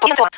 보이는 동안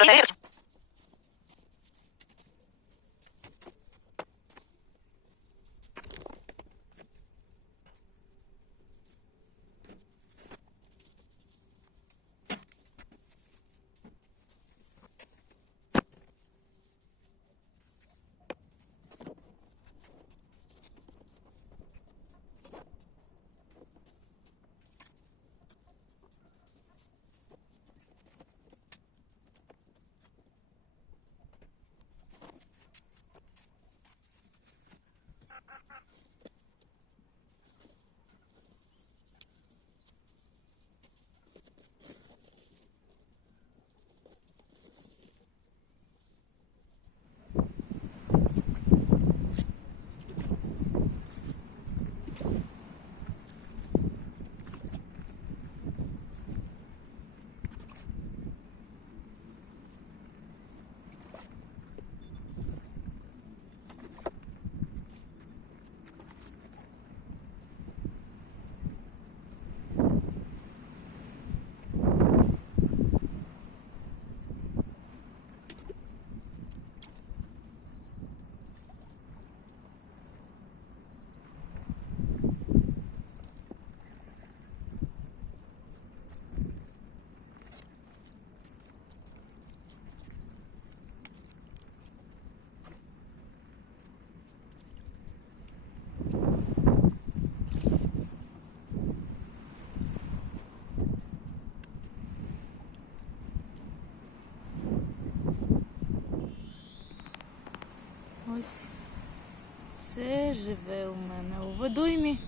живе у мене у водоймі.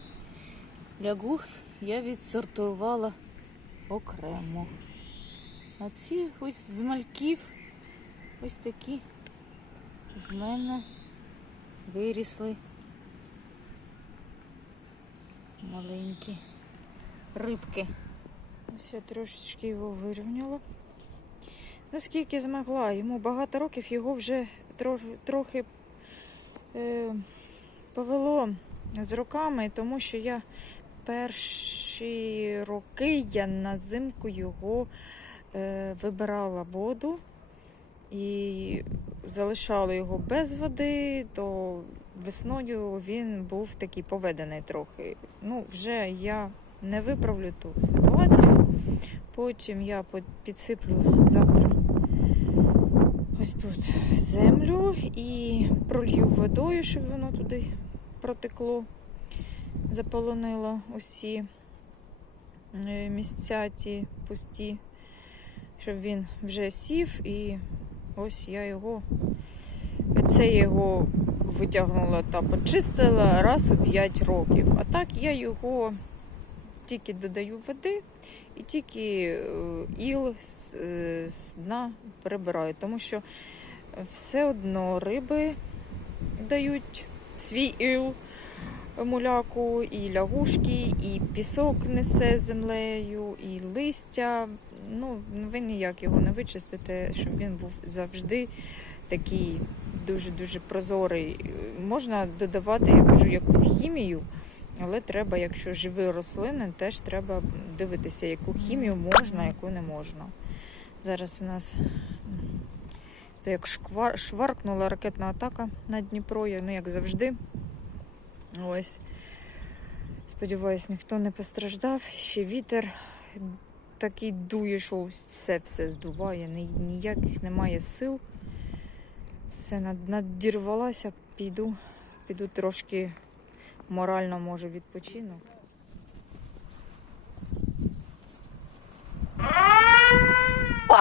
Лягух я відсортувала окремо. А ці ось з мальків ось такі в мене вирісли маленькі рибки. Ось я трошечки його вирівняла. Наскільки змогла, йому багато років його вже трохи, е, повело з руками, тому що я перші роки я на зимку його е, вибирала воду і залишала його без води, то весною він був такий поведений трохи. Ну, вже я не виправлю ту ситуацію. Потім я підсиплю завтра ось тут землю і пролью водою, щоб воно туди протекло, заполонило усі е, місця ті пусті, щоб він вже сів і ось я його, це його витягнула та почистила раз у 5 років. А так я його тільки додаю води і тільки е, іл з, е, з дна прибираю, тому що все одно риби дають свій іл муляку, і лягушки, і пісок несе землею, і листя. Ну, ви ніяк його не вичистите, щоб він був завжди такий дуже-дуже прозорий. Можна додавати, я кажу, якусь хімію. Але треба, якщо живі рослини, теж треба дивитися, яку хімію можна, яку не можна. Зараз у нас це як шквар, шваркнула ракетна атака на Дніпро, ну як завжди. Ось. Сподіваюсь, ніхто не постраждав. Ще вітер такий дує, що все все здуває, ні- ніяких немає сил. Все над- надірвалася, піду, піду трошки морально може відпочинок. О,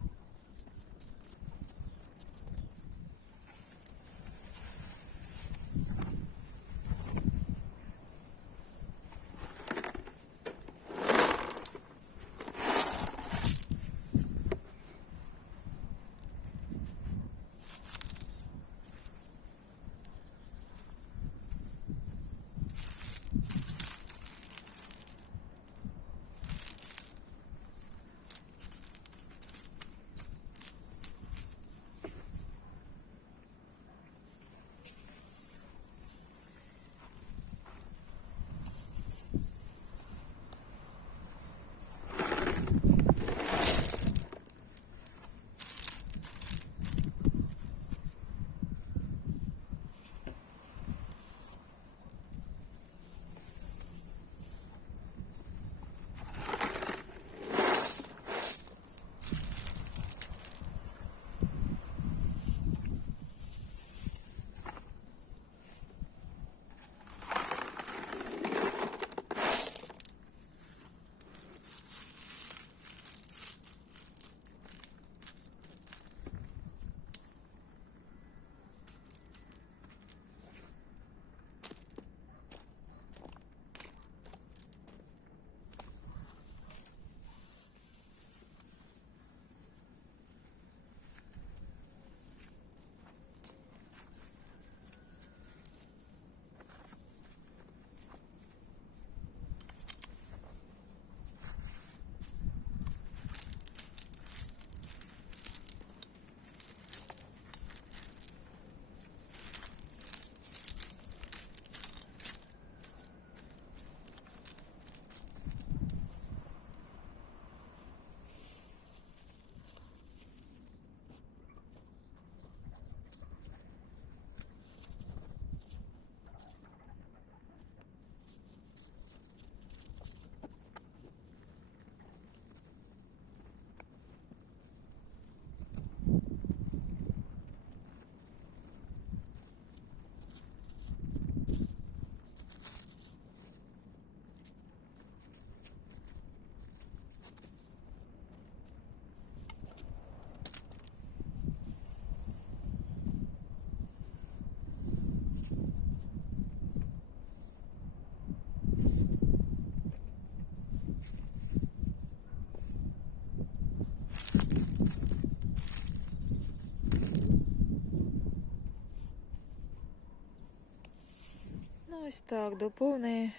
Ось так, до повної,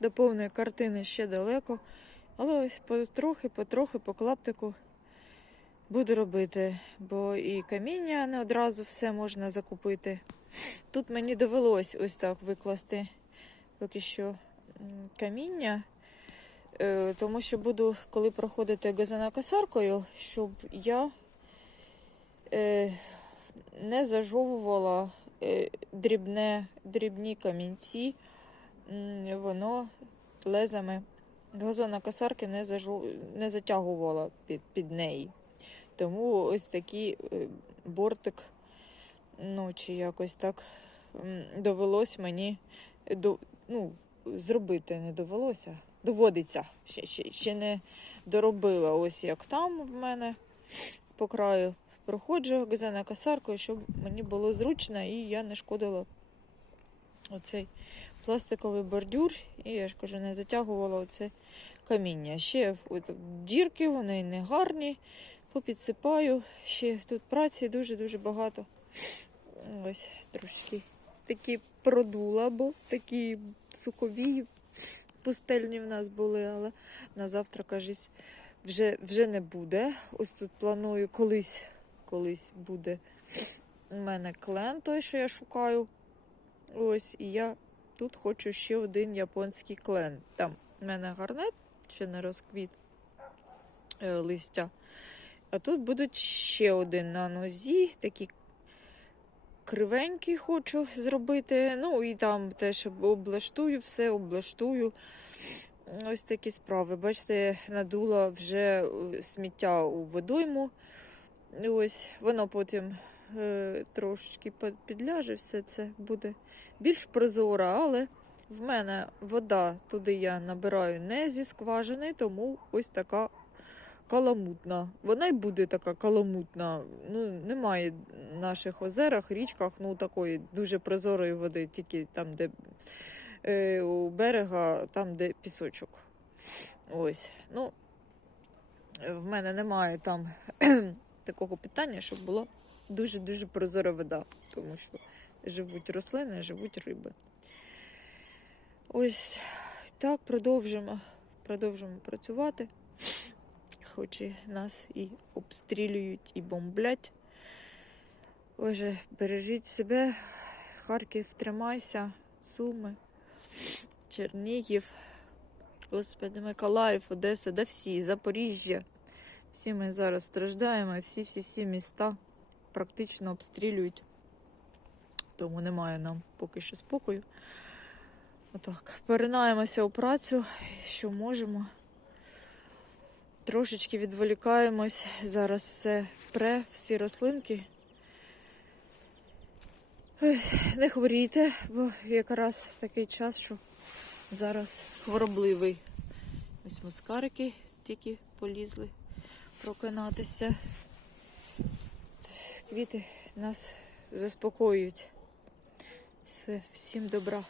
до повної картини ще далеко. Але ось потрохи, потрохи, по клаптику буду робити, бо і каміння не одразу все можна закупити. Тут мені довелось ось так викласти поки що каміння, е, тому що буду, коли проходити газонокосаркою, щоб я е, не зажовувала дрібне, дрібні камінці, воно лезами газонокосарки не, зажу, не затягувала під, під неї. Тому ось такий е, бортик, ну, чи якось так довелось мені до, ну, зробити не довелося. Доводиться. Ще, ще, ще не доробила. Ось як там в мене по краю проходжу газонокосаркою, щоб мені було зручно і я не шкодила оцей пластиковий бордюр. І я ж кажу, не затягувала оце каміння. Ще от, дірки, вони не гарні. Попідсипаю. Ще тут праці дуже-дуже багато. Ось трошки такі продула, бо такі сукові пустельні в нас були, але на завтра, кажуть, вже, вже не буде. Ось тут планую колись, колись буде у мене клен той, що я шукаю. Ось, і я тут хочу ще один японський клен. Там в мене гарнет, ще не розквіт е, листя. А тут буде ще один на нозі, такий кривенький хочу зробити. Ну і там теж облаштую все, облаштую. Ось такі справи. Бачите, надула вже е, сміття у водойму. Ось воно потім е, трошечки підляже, все це буде більш прозора, але в мене вода туди я набираю не зі скважини, тому ось така каламутна. Вона й буде така каламутна. Ну, немає в наших озерах, річках, ну такої дуже прозорої води, тільки там, де е, у берега, там, де пісочок. Ось. Ну, в мене немає там такого питання, щоб була дуже-дуже прозора вода, тому що живуть рослини, живуть риби. Ось так продовжимо, продовжимо працювати. Хоч і нас і обстрілюють, і бомблять. Боже, бережіть себе, Харків, тримайся, Суми, Чернігів, Господи, Миколаїв, Одеса, да всі, Запоріжжя. Всі ми зараз страждаємо, всі-всі-всі міста практично обстрілюють. Тому немає нам поки що спокою. Отак, перенаємося у працю, що можемо. Трошечки відволікаємось. Зараз все пре, всі рослинки. Не хворійте, бо якраз такий час, що зараз хворобливий. Ось мускарики тільки полізли прокинатися. Квіти нас заспокоюють. Всім добра.